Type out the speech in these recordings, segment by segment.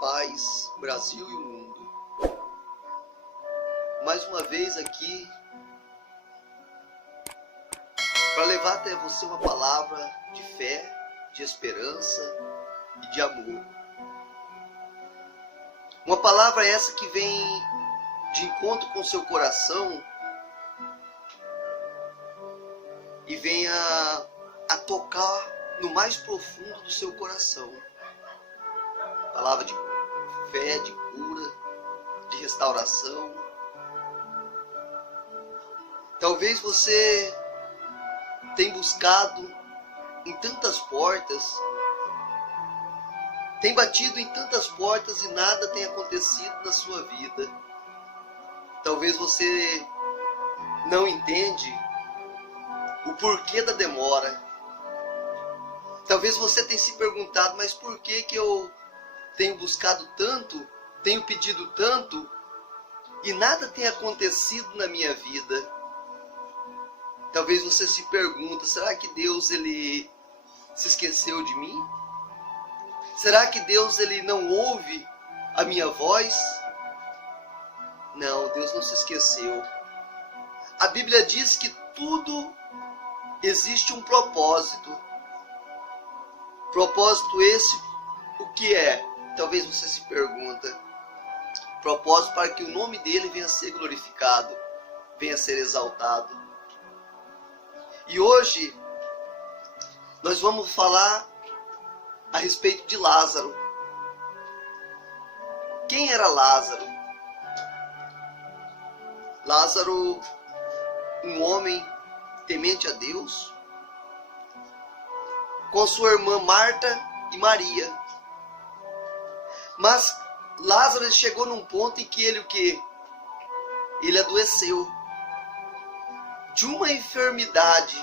paz, Brasil e o mundo. Mais uma vez aqui para levar até você uma palavra de fé, de esperança e de amor. Uma palavra essa que vem de encontro com seu coração e vem a tocar no mais profundo do seu coração. Palavra de fé, de cura, de restauração. Talvez você tenha buscado em tantas portas, tem batido em tantas portas e nada tem acontecido na sua vida. Talvez você não entende o porquê da demora. Talvez você tenha se perguntado, mas por que eu tenho buscado tanto, tenho pedido tanto e nada tem acontecido na minha vida? Talvez você se pergunte, será que Deus ele se esqueceu de mim? Será que Deus ele não ouve a minha voz? Não, Deus não se esqueceu. A Bíblia diz que tudo existe um propósito. Propósito esse, o que é? Talvez você se pergunta. Propósito para que o nome dele venha a ser glorificado, venha a ser exaltado. E hoje nós vamos falar a respeito de Lázaro. Quem era Lázaro? Lázaro, um homem temente a Deus, com sua irmã Marta e Maria. Mas Lázaro chegou num ponto em que ele adoeceu de uma enfermidade.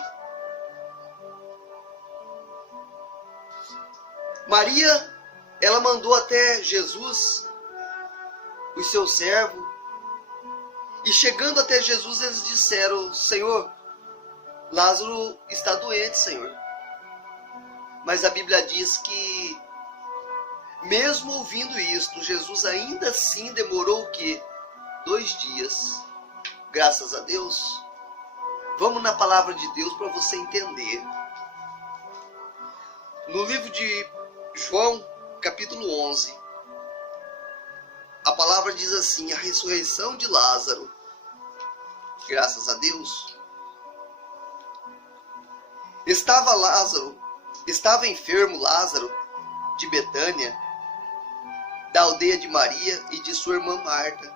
Maria, ela mandou até Jesus, o seu servo, e chegando até Jesus, eles disseram: Senhor, Lázaro está doente, Senhor. Mas a Bíblia diz que, mesmo ouvindo isto, Jesus ainda assim demorou o quê? 2 dias. Graças a Deus. Vamos na palavra de Deus para você entender. No livro de João, capítulo 11, a palavra diz assim: a ressurreição de Lázaro. Graças a Deus. Estava enfermo Lázaro de Betânia, da aldeia de Maria e de sua irmã Marta.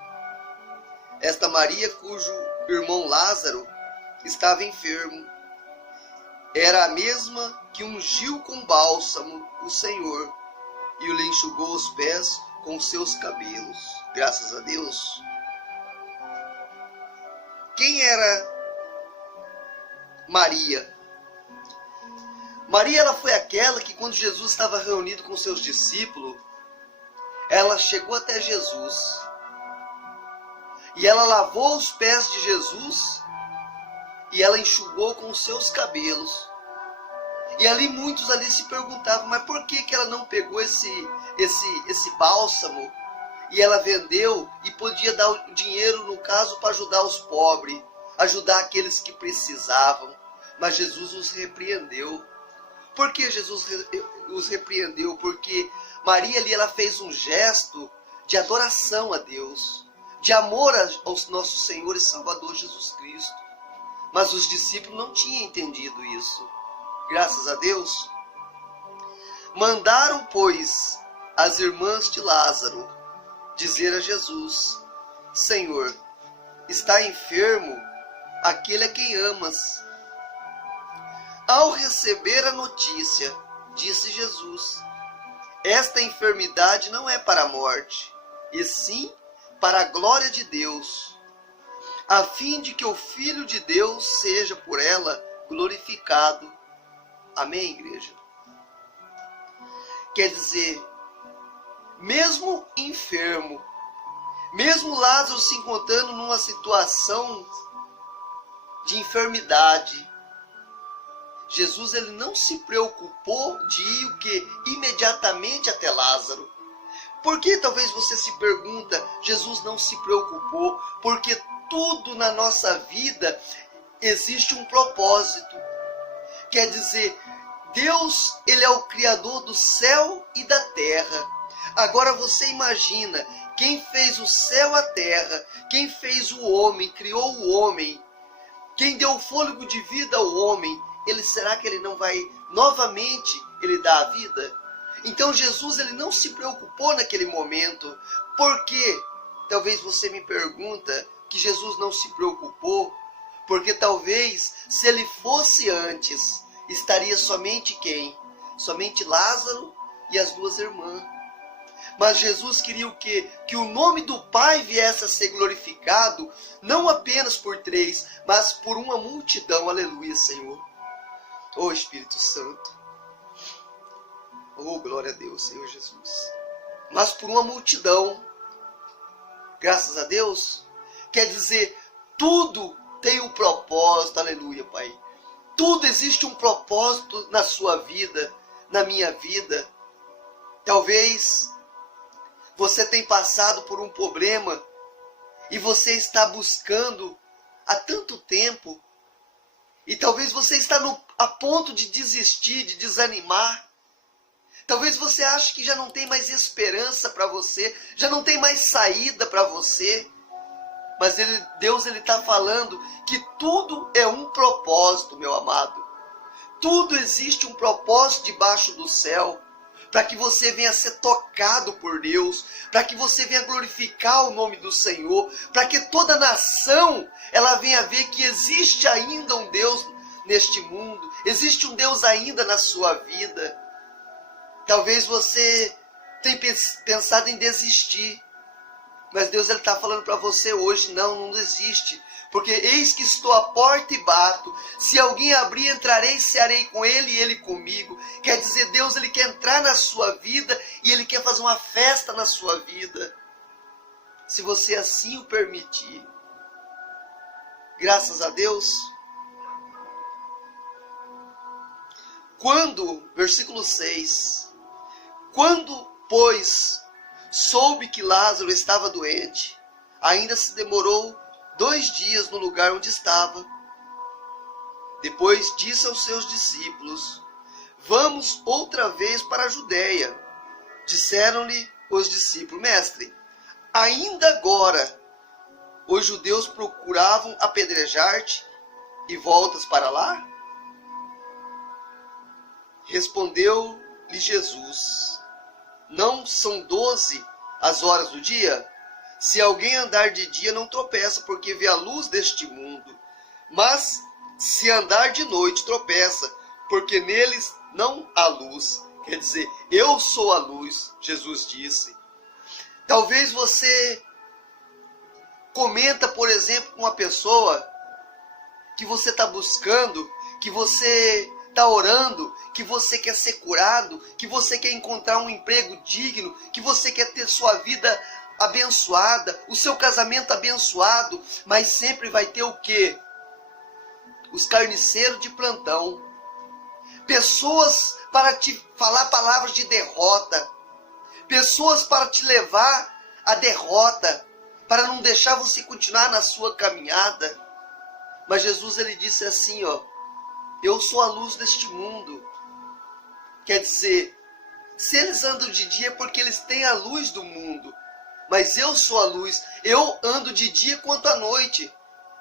Esta Maria, cujo irmão Lázaro estava enfermo, era a mesma que ungiu com bálsamo o Senhor e o lhe enxugou os pés com seus cabelos. Graças a Deus. Quem era Maria? Maria, ela foi aquela que, quando Jesus estava reunido com seus discípulos, ela chegou até Jesus e ela lavou os pés de Jesus e ela enxugou com os seus cabelos. E ali muitos ali se perguntavam, mas por que ela não pegou esse bálsamo e ela vendeu e podia dar o dinheiro, no caso, para ajudar os pobres, ajudar aqueles que precisavam? Mas Jesus os repreendeu. Por que Jesus os repreendeu? Porque Maria ali, ela fez um gesto de adoração a Deus, de amor ao nosso Senhor e Salvador Jesus Cristo. Mas os discípulos não tinham entendido isso. Graças a Deus. Mandaram, pois, as irmãs de Lázaro dizer a Jesus: Senhor, está enfermo aquele a quem amas. Ao receber a notícia, disse Jesus: esta enfermidade não é para a morte, e sim para a glória de Deus, a fim de que o Filho de Deus seja por ela glorificado. Amém, igreja? Quer dizer, mesmo enfermo, mesmo Lázaro se encontrando numa situação de enfermidade, Jesus ele não se preocupou de ir imediatamente até Lázaro. Por que talvez você se pergunta, Jesus não se preocupou? Porque tudo na nossa vida existe um propósito. Quer dizer, Deus, ele é o criador do céu e da terra. Agora você imagina, quem fez o céu e a terra, quem fez o homem, criou o homem, quem deu o fôlego de vida ao homem, será que ele não vai novamente ele dar a vida? Então Jesus, ele não se preocupou naquele momento. Por quê? Talvez você me pergunta que Jesus não se preocupou, porque talvez se ele fosse antes, estaria somente quem? Somente Lázaro e as duas irmãs. Mas Jesus queria o quê? Que o nome do Pai viesse a ser glorificado, não apenas por 3, mas por uma multidão. Aleluia, Senhor. Oh Espírito Santo. Oh, glória a Deus, Senhor Jesus. Mas por uma multidão. Graças a Deus. Quer dizer, tudo tem um propósito. Aleluia, Pai. Tudo existe um propósito na sua vida, na minha vida. Talvez você tenha passado por um problema e você está buscando há tanto tempo. E talvez você está a ponto de desistir, de desanimar. Talvez você ache que já não tem mais esperança para você, já não tem mais saída para você. Mas Deus está falando que tudo é um propósito, meu amado. Tudo existe um propósito debaixo do céu, para que você venha ser tocado por Deus, para que você venha glorificar o nome do Senhor, para que toda nação ela venha ver que existe ainda um Deus neste mundo, existe um Deus ainda na sua vida. Talvez você tenha pensado em desistir, mas Deus está falando para você hoje, não desiste. Porque eis que estou à porta e bato. Se alguém abrir, entrarei, cearei com ele e ele comigo. Quer dizer, Deus ele quer entrar na sua vida e ele quer fazer uma festa na sua vida. Se você assim o permitir. Graças a Deus. Versículo 6. Quando, pois, soube que Lázaro estava doente, ainda se demorou 2 dias no lugar onde estava. Depois disse aos seus discípulos: vamos outra vez para a Judeia. Disseram-lhe os discípulos: mestre, ainda agora os judeus procuravam apedrejar-te e voltas para lá? Respondeu-lhe Jesus: não são 12 as horas do dia? Se alguém andar de dia, não tropeça, porque vê a luz deste mundo. Mas se andar de noite, tropeça, porque neles não há luz. Quer dizer, eu sou a luz, Jesus disse. Talvez você comenta, por exemplo, com uma pessoa que você está buscando, que você está orando, que você quer ser curado, que você quer encontrar um emprego digno, que você quer ter sua vida abençoada, o seu casamento abençoado, mas sempre vai ter o quê? Os carniceiros de plantão. Pessoas para te falar palavras de derrota. Pessoas para te levar à derrota, para não deixar você continuar na sua caminhada. Mas Jesus ele disse assim, eu sou a luz deste mundo. Quer dizer, se eles andam de dia é porque eles têm a luz do mundo. Mas eu sou a luz, eu ando de dia quanto à noite,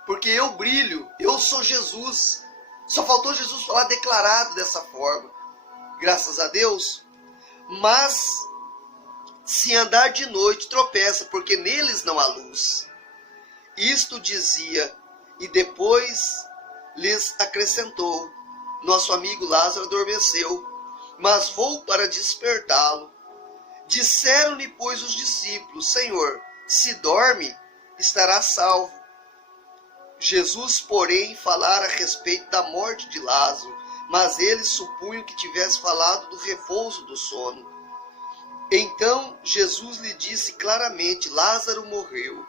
porque eu brilho, eu sou Jesus. Só faltou Jesus falar declarado dessa forma, graças a Deus. Mas se andar de noite, tropeça, porque neles não há luz. Isto dizia, e depois lhes acrescentou: nosso amigo Lázaro adormeceu, mas vou para despertá-lo. Disseram-lhe, pois, os discípulos: Senhor, se dorme, estará salvo. Jesus, porém, falara a respeito da morte de Lázaro, mas eles supunham que tivesse falado do repouso do sono. Então Jesus lhe disse claramente: Lázaro morreu,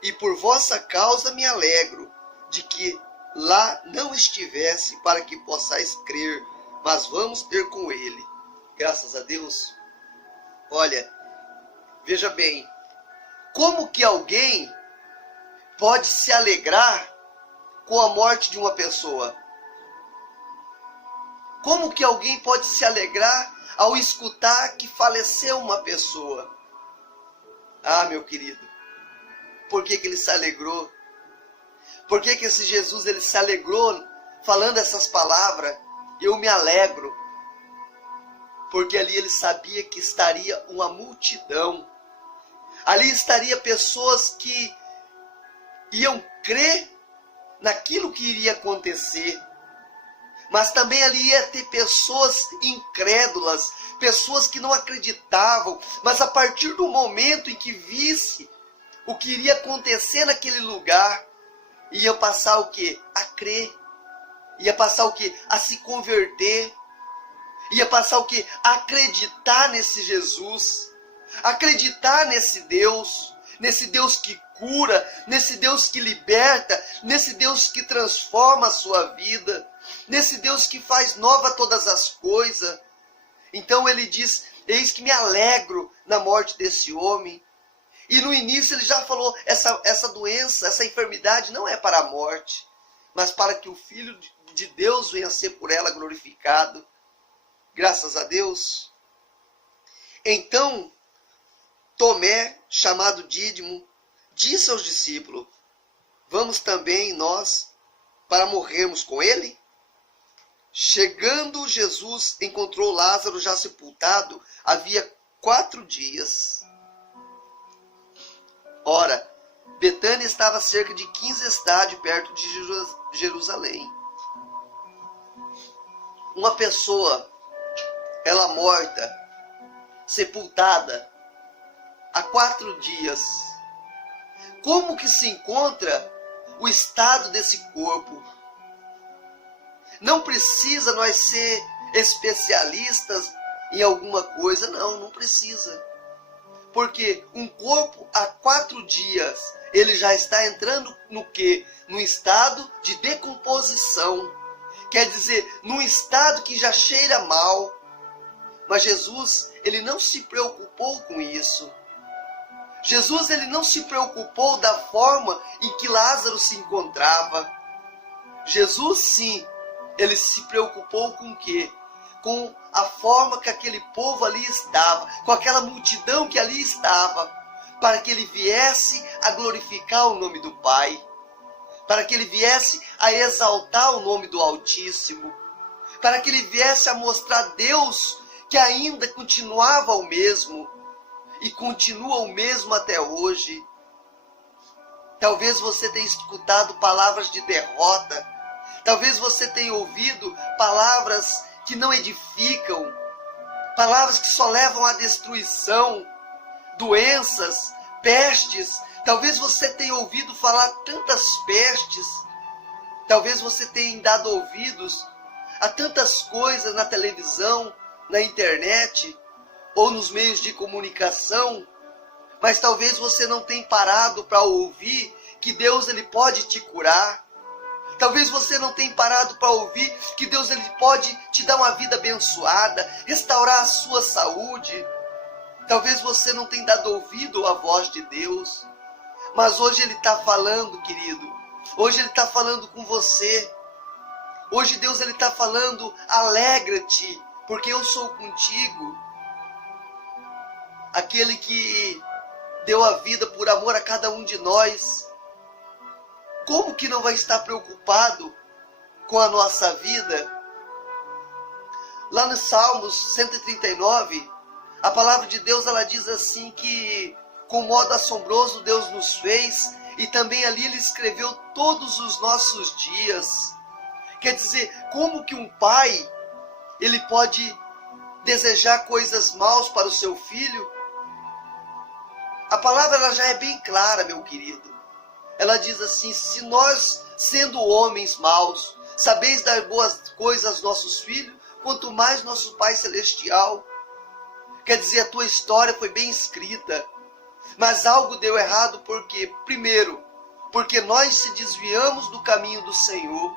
e por vossa causa me alegro de que lá não estivesse, para que possais crer, mas vamos ter com ele. Graças a Deus. Olha, Veja bem, como que alguém pode se alegrar com a morte de uma pessoa? Como que alguém pode se alegrar ao escutar que faleceu uma pessoa? Ah, meu querido, por que que ele se alegrou? Por que que esse Jesus ele se alegrou falando essas palavras? Eu me alegro, porque ali ele sabia que estaria uma multidão. Ali estaria pessoas que iam crer naquilo que iria acontecer. Mas também ali ia ter pessoas incrédulas, pessoas que não acreditavam, mas a partir do momento em que visse o que iria acontecer naquele lugar, ia passar o quê? A crer. Ia passar o quê? A se converter. Ia passar o quê? A acreditar nesse Jesus. Acreditar nesse Deus que cura, nesse Deus que liberta, nesse Deus que transforma a sua vida, nesse Deus que faz nova todas as coisas. Então ele diz, eis que me alegro na morte desse homem. E no início ele já falou, essa doença, essa enfermidade não é para a morte, mas para que o Filho de Deus venha a ser por ela glorificado. Graças a Deus. Então, Tomé, chamado Dídimo, disse aos discípulos, vamos também nós para morrermos com ele? Chegando Jesus, encontrou Lázaro já sepultado, havia 4 dias. Ora, Betânia estava a cerca de 15 estádios perto de Jerusalém. Uma pessoa, ela morta, sepultada, há 4 dias. Como que se encontra o estado desse corpo? Não precisa nós ser especialistas em alguma coisa, não precisa. Porque um corpo há 4 dias, ele já está entrando no quê? No estado de decomposição. Quer dizer, num estado que já cheira mal. Mas Jesus, ele não se preocupou com isso. Jesus, ele não se preocupou da forma em que Lázaro se encontrava. Jesus, sim, ele se preocupou com o quê? Com a forma que aquele povo ali estava, com aquela multidão que ali estava, para que ele viesse a glorificar o nome do Pai, para que ele viesse a exaltar o nome do Altíssimo, para que ele viesse a mostrar Deus que ainda continuava o mesmo e continua o mesmo até hoje. Talvez você tenha escutado palavras de derrota, talvez você tenha ouvido palavras que não edificam, palavras que só levam à destruição, doenças, pestes. Talvez você tenha ouvido falar tantas pestes, talvez você tenha dado ouvidos a tantas coisas na televisão, na internet ou nos meios de comunicação, mas talvez você não tenha parado para ouvir que Deus ele pode te curar. Talvez você não tenha parado para ouvir que Deus ele pode te dar uma vida abençoada, restaurar a sua saúde. Talvez você não tenha dado ouvido à voz de Deus, mas hoje ele está falando, querido. Hoje ele está falando com você. Hoje Deus ele está falando, alegra-te, porque eu sou contigo. Aquele que deu a vida por amor a cada um de nós, como que não vai estar preocupado com a nossa vida? Lá no Salmos 139, a palavra de Deus ela diz assim que com modo assombroso Deus nos fez, e também ali ele escreveu todos os nossos dias. Quer dizer, como que um pai ele pode desejar coisas maus para o seu filho? A palavra ela já é bem clara, meu querido. Ela diz assim, se nós, sendo homens maus, sabeis dar boas coisas aos nossos filhos, quanto mais nosso Pai Celestial. Quer dizer, a tua história foi bem escrita, mas algo deu errado porque, primeiro, porque nós se desviamos do caminho do Senhor.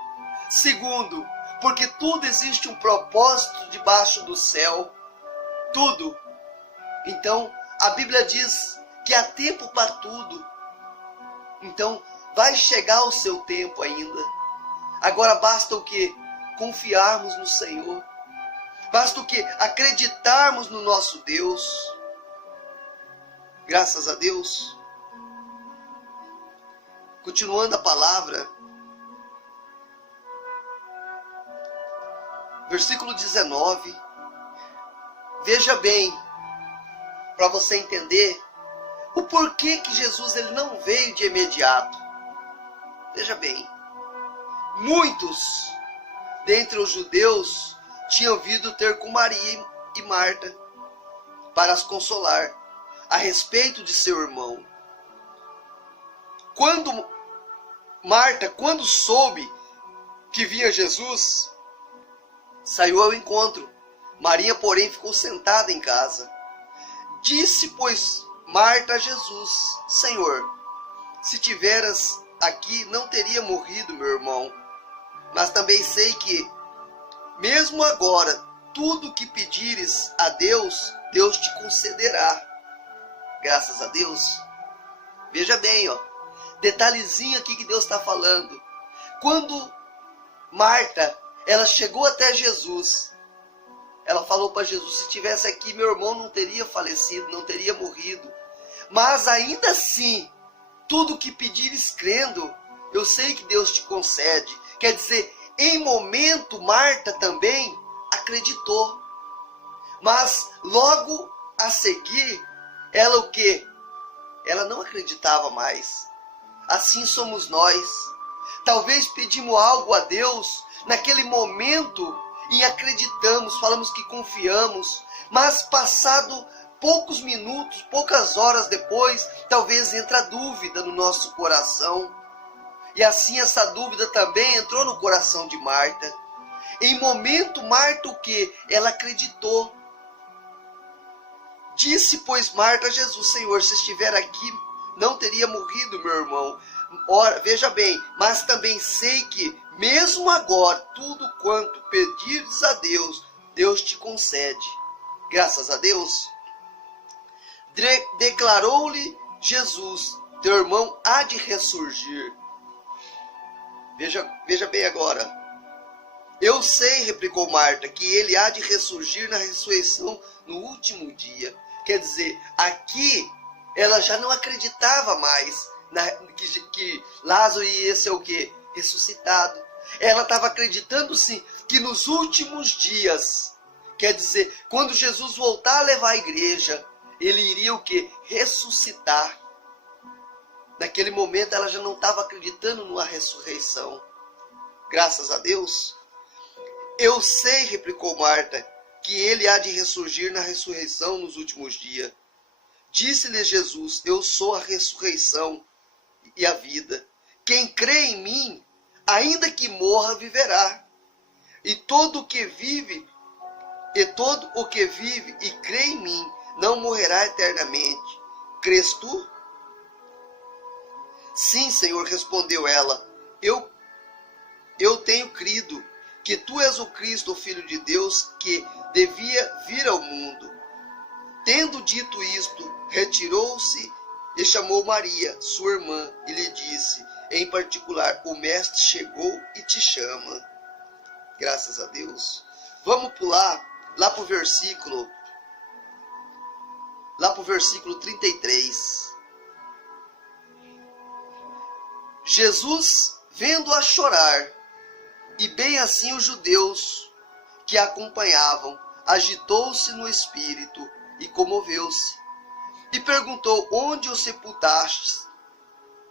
Segundo, porque tudo existe um propósito debaixo do céu. Tudo. Então, A Bíblia diz que há tempo para tudo. Então, vai chegar o seu tempo ainda. Agora basta o quê? Confiarmos no Senhor. Basta o quê? Acreditarmos no nosso Deus. Graças a Deus. Continuando a palavra. Versículo 19. Veja bem, para você entender o porquê que Jesus ele não veio de imediato. Veja bem, muitos dentre os judeus tinham vindo ter com Maria e Marta para as consolar a respeito de seu irmão. Quando soube que vinha Jesus, saiu ao encontro. Maria, porém, ficou sentada em casa. Disse, pois, Marta a Jesus: Senhor, se tiveras aqui, não teria morrido meu irmão. Mas também sei que, mesmo agora, tudo o que pedires a Deus, Deus te concederá. Graças a Deus. Veja bem, detalhezinho aqui que Deus está falando. Quando Marta, ela chegou até Jesus, ela falou para Jesus: se tivesse aqui, meu irmão não teria falecido, não teria morrido. Mas ainda assim, tudo que pedires crendo, eu sei que Deus te concede. Quer dizer, em momento, Marta também acreditou. Mas logo a seguir, ela o quê? Ela não acreditava mais. Assim somos nós. Talvez pedimos algo a Deus naquele momento e acreditamos, falamos que confiamos, mas passado poucos minutos, poucas horas depois, talvez entra a dúvida no nosso coração. E assim essa dúvida também entrou no coração de Marta. Em momento, Marta o quê? Ela acreditou. Disse, pois, Marta a Jesus: Senhor, se estiver aqui, não teria morrido meu irmão. Ora, veja bem, mas também sei que, mesmo agora, tudo quanto pedires a Deus, Deus te concede. Graças a Deus. Declarou-lhe Jesus: teu irmão há de ressurgir. Veja bem agora. Eu sei, replicou Marta, que ele há de ressurgir na ressurreição no último dia. Quer dizer, aqui ela já não acreditava mais que Lázaro ia ser o quê? Ressuscitado. Ela estava acreditando sim que nos últimos dias, quer dizer, quando Jesus voltar a levar a igreja, ele iria o quê? Ressuscitar. Naquele momento ela já não estava acreditando numa ressurreição. Graças a Deus. Eu sei, replicou Marta, que ele há de ressurgir na ressurreição nos últimos dias. Disse-lhe Jesus: eu sou a ressurreição e a vida. Quem crê em mim, ainda que morra, viverá. E todo o que vive e crê em mim, não morrerá eternamente. Crês tu? Sim, Senhor, respondeu ela. Eu tenho crido que tu és o Cristo, o Filho de Deus, que devia vir ao mundo. Tendo dito isto, retirou-se e chamou Maria, sua irmã, e lhe disse, em particular: o Mestre chegou e te chama. Graças a Deus. Vamos pular lá para o versículo 33. Jesus, vendo-a chorar, e bem assim os judeus que a acompanhavam, agitou-se no espírito e comoveu-se. E perguntou: onde o sepultastes?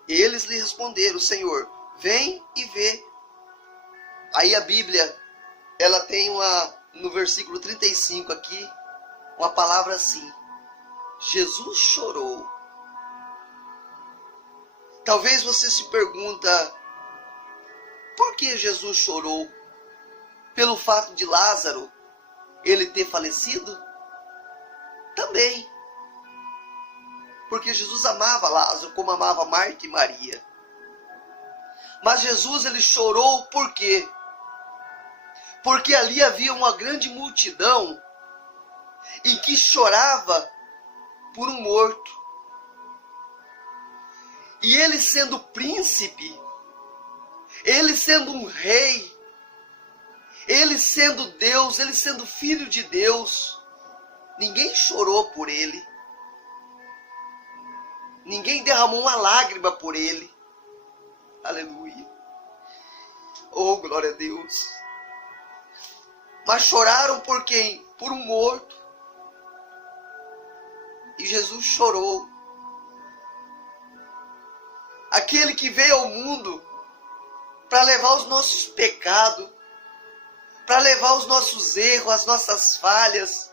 Eles lhe responderam: Senhor, vem e vê. Aí a Bíblia, ela tem no versículo 35 aqui, uma palavra assim: Jesus chorou. Talvez você se pergunta: por que Jesus chorou? Pelo fato de Lázaro, ele ter falecido? Também. Porque Jesus amava Lázaro como amava Marta e Maria. Mas Jesus, ele chorou por quê? Porque ali havia uma grande multidão em que chorava por um morto. E ele sendo príncipe, ele sendo um rei, ele sendo Deus, ele sendo filho de Deus, ninguém chorou por ele. Ninguém derramou uma lágrima por ele. Aleluia. Oh, glória a Deus. Mas choraram por quem? Por um morto. E Jesus chorou. Aquele que veio ao mundo para levar os nossos pecados, para levar os nossos erros, as nossas falhas,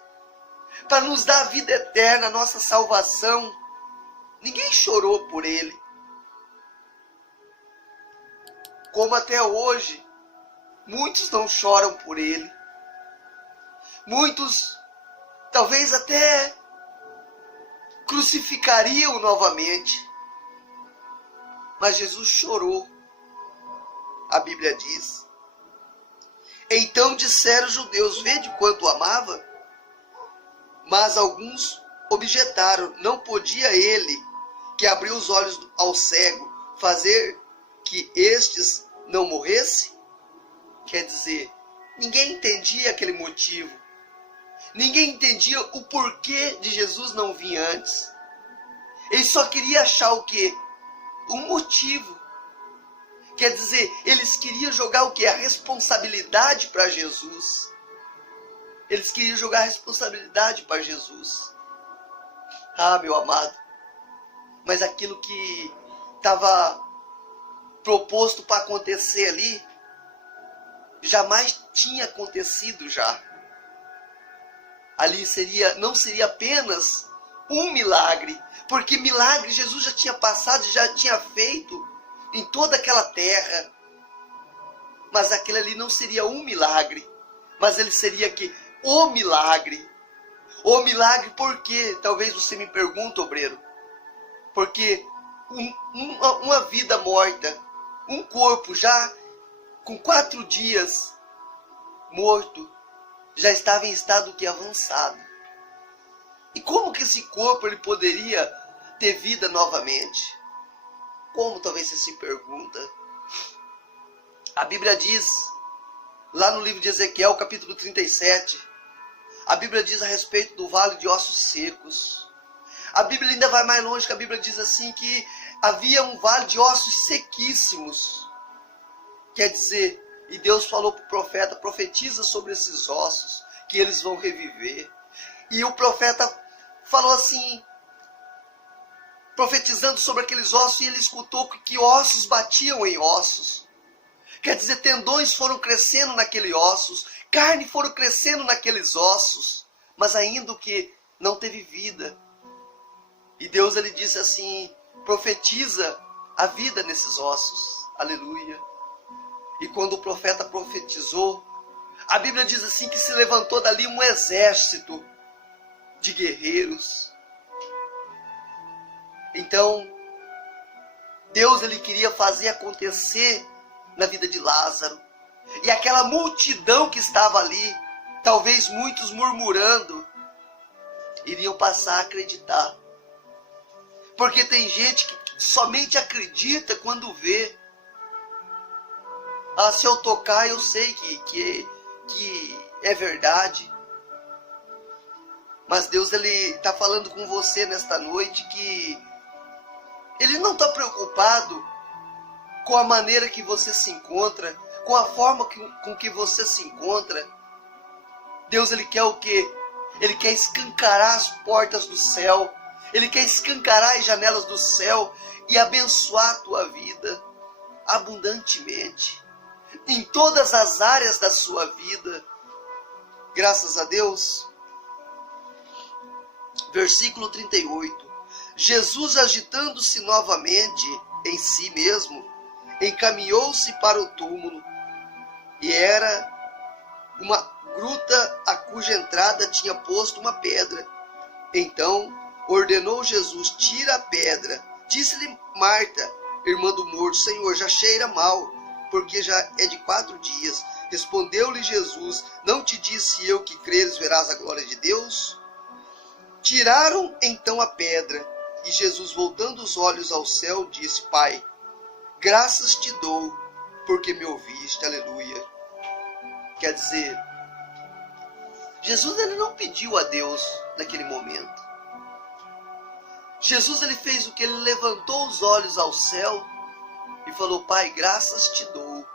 para nos dar a vida eterna, a nossa salvação. Ninguém chorou por ele. Como até hoje, muitos não choram por ele. Muitos, talvez até crucificariam novamente. Mas Jesus chorou. A Bíblia diz. Então disseram os judeus: vede quanto o amava. Mas alguns objetaram: não podia ele, que abriu os olhos ao cego, fazer que estes não morresse? Quer dizer, ninguém entendia aquele motivo. Ninguém entendia o porquê de Jesus não vir antes. Ele só queria achar o quê? Um motivo. Quer dizer, eles queriam jogar o quê? A responsabilidade para Jesus. Eles queriam jogar a responsabilidade para Jesus. Ah, meu amado. Mas aquilo que estava proposto para acontecer ali, jamais tinha acontecido já. Ali não seria apenas um milagre, porque milagre Jesus já tinha passado, já tinha feito em toda aquela terra. Mas aquele ali não seria um milagre, mas ele seria que o milagre. O milagre por quê? Talvez você me pergunte, obreiro. Porque uma vida morta, um corpo já com 4 dias morto, já estava em estado que avançado. E como que esse corpo ele poderia ter vida novamente? Como, talvez você se pergunta. A Bíblia diz, lá no livro de Ezequiel, capítulo 37, a Bíblia diz a respeito do vale de ossos secos. A Bíblia ainda vai mais longe, que a Bíblia diz assim que havia um vale de ossos sequíssimos. Quer dizer, e Deus falou para o profeta: profetiza sobre esses ossos, que eles vão reviver. E o profeta falou assim, profetizando sobre aqueles ossos, e ele escutou que ossos batiam em ossos. Quer dizer, tendões foram crescendo naqueles ossos, carne foram crescendo naqueles ossos, mas ainda o que não teve vida. E Deus ele disse assim: profetiza a vida nesses ossos. Aleluia. E quando o profeta profetizou, a Bíblia diz assim que se levantou dali um exército de guerreiros. Então, Deus ele queria fazer acontecer na vida de Lázaro. E aquela multidão que estava ali, talvez muitos murmurando, iriam passar a acreditar. Porque tem gente que somente acredita quando vê. Ah, se eu tocar eu sei que é verdade. Mas Deus ele está falando com você nesta noite que Ele não está preocupado com a maneira que você se encontra, com a forma com que você se encontra. Deus ele quer o quê? Ele quer escancarar as portas do céu. Ele quer escancarar as janelas do céu e abençoar a tua vida abundantemente, em todas as áreas da sua vida. Graças a Deus. Versículo 38. Jesus, agitando-se novamente em si mesmo, encaminhou-se para o túmulo, e era uma gruta a cuja entrada tinha posto uma pedra. Então ordenou Jesus: tira a pedra. Disse-lhe Marta, irmã do morto: Senhor, já cheira mal, porque já é de 4 dias. Respondeu-lhe Jesus: não te disse eu que creres verás a glória de Deus? Tiraram então a pedra, e Jesus, voltando os olhos ao céu, disse: Pai, graças te dou, porque me ouviste. Aleluia. Quer dizer, Jesus ele não pediu a Deus naquele momento. Jesus ele fez o que? Ele levantou os olhos ao céu e falou: Pai, graças te dou.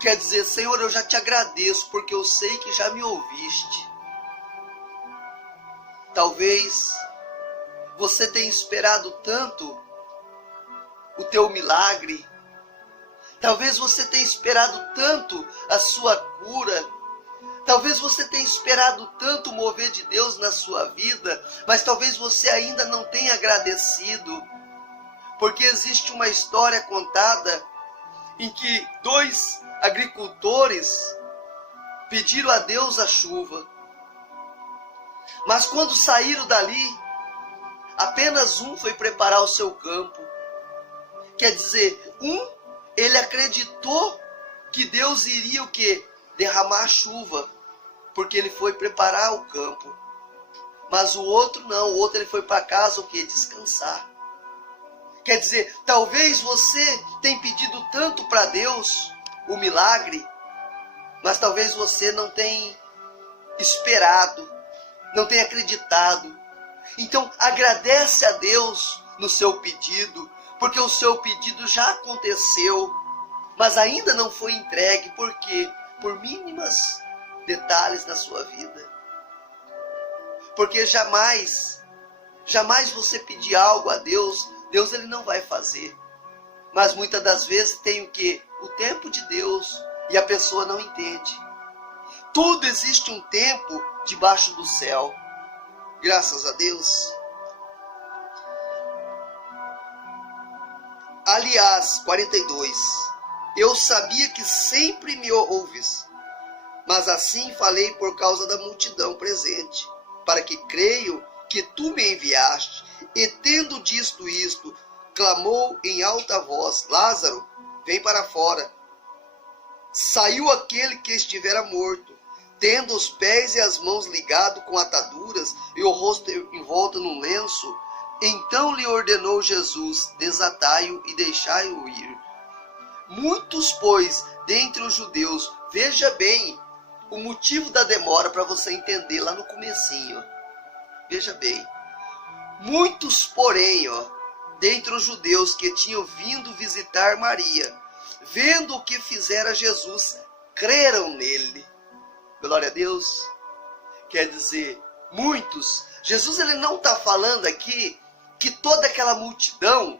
Quer dizer, Senhor, eu já te agradeço, porque eu sei que já me ouviste. Talvez você tenha esperado tanto o teu milagre. Talvez você tenha esperado tanto a sua cura. Talvez você tenha esperado tanto o mover de Deus na sua vida, mas talvez você ainda não tenha agradecido. Porque existe uma história contada em que 2 agricultores pediram a Deus a chuva. Mas quando saíram dali, apenas um foi preparar o seu campo. Quer dizer, ele acreditou que Deus iria o quê? Derramar a chuva, porque ele foi preparar o campo. Mas o outro não, o outro ele foi para casa o quê? Descansar. Quer dizer, talvez você tenha pedido tanto para Deus o milagre, mas talvez você não tenha esperado, não tenha acreditado. Então agradece a Deus no seu pedido, porque o seu pedido já aconteceu, mas ainda não foi entregue. Por quê? Por mínimos detalhes na sua vida. Porque jamais você pedir algo a Deus, Deus ele não vai fazer. Mas muitas das vezes tem o quê? O tempo de Deus, e a pessoa não entende. Tudo existe um tempo debaixo do céu. Graças a Deus. Aliás, 42. Eu sabia que sempre me ouves, mas assim falei por causa da multidão presente, para que creio que tu me enviaste. E tendo dito isto, clamou em alta voz: Lázaro, vem para fora. Saiu aquele que estivera morto, tendo os pés e as mãos ligados com ataduras e o rosto envolto num lenço. Então lhe ordenou Jesus: desatai-o e deixai-o ir. Muitos, pois, dentre os judeus, veja bem o motivo da demora para você entender lá no comecinho. Veja bem. Muitos, porém, dentre os judeus que tinham vindo visitar Maria, vendo o que fizera Jesus, creram nele. Glória a Deus. Quer dizer, muitos. Jesus ele não está falando aqui que toda aquela multidão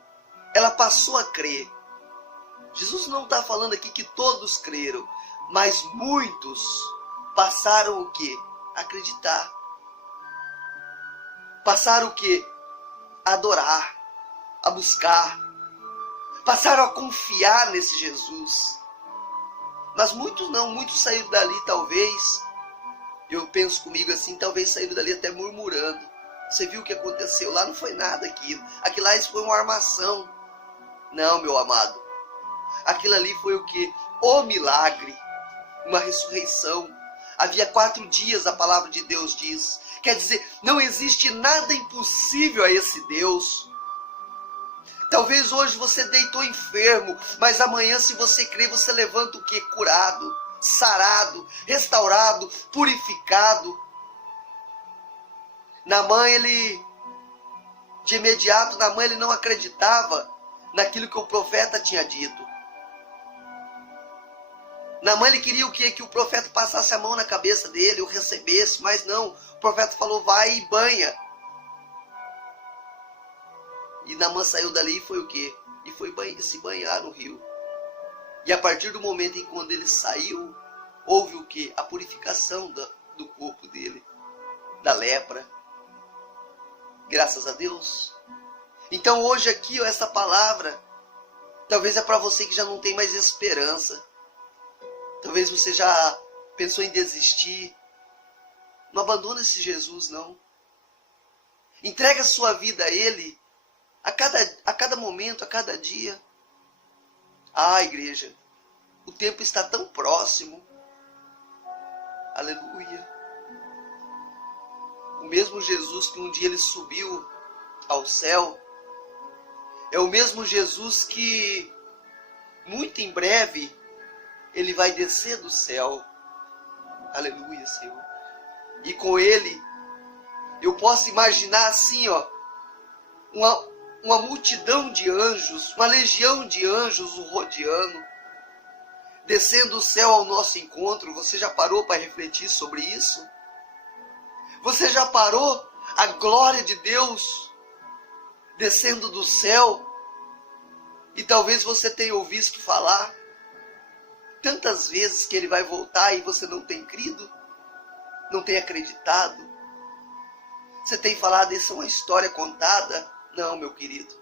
ela passou a crer. Jesus não está falando aqui que todos creram, mas muitos passaram o quê? A acreditar. Passaram o quê? A adorar, a buscar. Passaram a confiar nesse Jesus. Mas muitos não, muitos saíram dali talvez, eu penso comigo assim, talvez saíram dali até murmurando. Você viu o que aconteceu lá? Não foi nada aquilo. Aquilo lá isso foi uma armação. Não, meu amado. Aquilo ali foi o quê? O milagre. Uma ressurreição. Havia 4 dias, a palavra de Deus diz. Quer dizer, não existe nada impossível a esse Deus. Talvez hoje você deitou enfermo, mas amanhã, se você crer, você levanta o quê? Curado, sarado, restaurado, purificado. Naamã, de imediato, Naamã, ele não acreditava naquilo que o profeta tinha dito. Naamã, ele queria o quê? Que o profeta passasse a mão na cabeça dele, o recebesse, mas não. O profeta falou: vai e banha. E Naamã saiu dali e foi o quê? E foi se banhar no rio. E a partir do momento em que quando ele saiu, houve o quê? A purificação do corpo dele, da lepra. Graças a Deus. Então hoje aqui, essa palavra, talvez é para você que já não tem mais esperança. Talvez você já pensou em desistir. Não abandona esse Jesus, não. Entrega a sua vida a Ele a cada momento, a cada dia. Ah, igreja, o tempo está tão próximo. Aleluia. o mesmo Jesus que um dia ele subiu ao céu, é o mesmo Jesus que muito em breve ele vai descer do céu. Aleluia, Senhor. E com ele eu posso imaginar assim, ó, uma multidão de anjos, uma legião de anjos o rodeando, descendo o céu ao nosso encontro. Você já parou para refletir sobre isso? Você já parou a glória de Deus descendo do céu? E talvez você tenha ouvido falar tantas vezes que ele vai voltar e você não tem crido, não tem acreditado. Você tem falado, isso é uma história contada. Não, meu querido.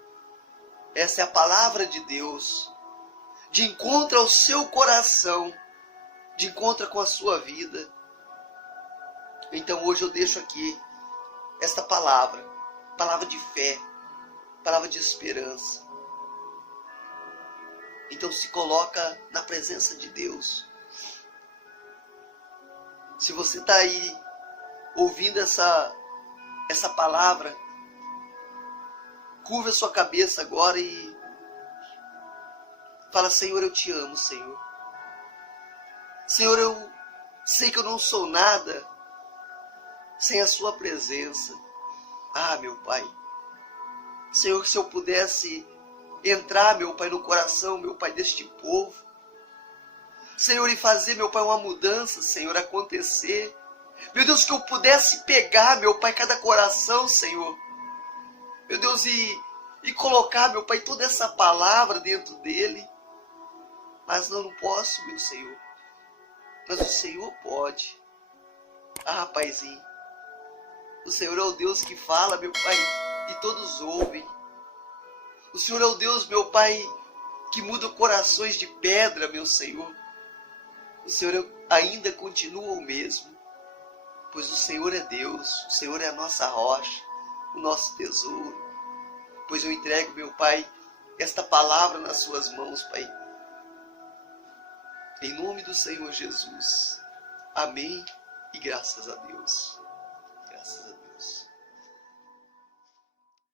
Essa é a palavra de Deus, de encontro ao seu coração, de encontro com a sua vida. Então hoje eu deixo aqui esta palavra, palavra de fé, palavra de esperança. Então se coloca na presença de Deus. Se você está aí ouvindo essa palavra, curva a sua cabeça agora e fala: Senhor, eu te amo, Senhor. Senhor, eu sei que eu não sou nada sem a sua presença. Ah, meu Pai. Senhor, se eu pudesse entrar, meu Pai, no coração, meu Pai, deste povo. Senhor, e fazer, meu Pai, uma mudança, Senhor, acontecer. Meu Deus, que eu pudesse pegar, meu Pai, cada coração, Senhor. Meu Deus, e colocar, meu Pai, toda essa palavra dentro dele. Mas não posso, meu Senhor. Mas o Senhor pode. Ah, Paizinho. O Senhor é o Deus que fala, meu Pai, e todos ouvem. O Senhor é o Deus, meu Pai, que muda corações de pedra, meu Senhor. O Senhor ainda continua o mesmo. Pois o Senhor é Deus. O Senhor é a nossa rocha, o nosso tesouro. Pois eu entrego, meu Pai, esta palavra nas suas mãos, Pai. Em nome do Senhor Jesus. Amém e graças a Deus. Graças a Deus.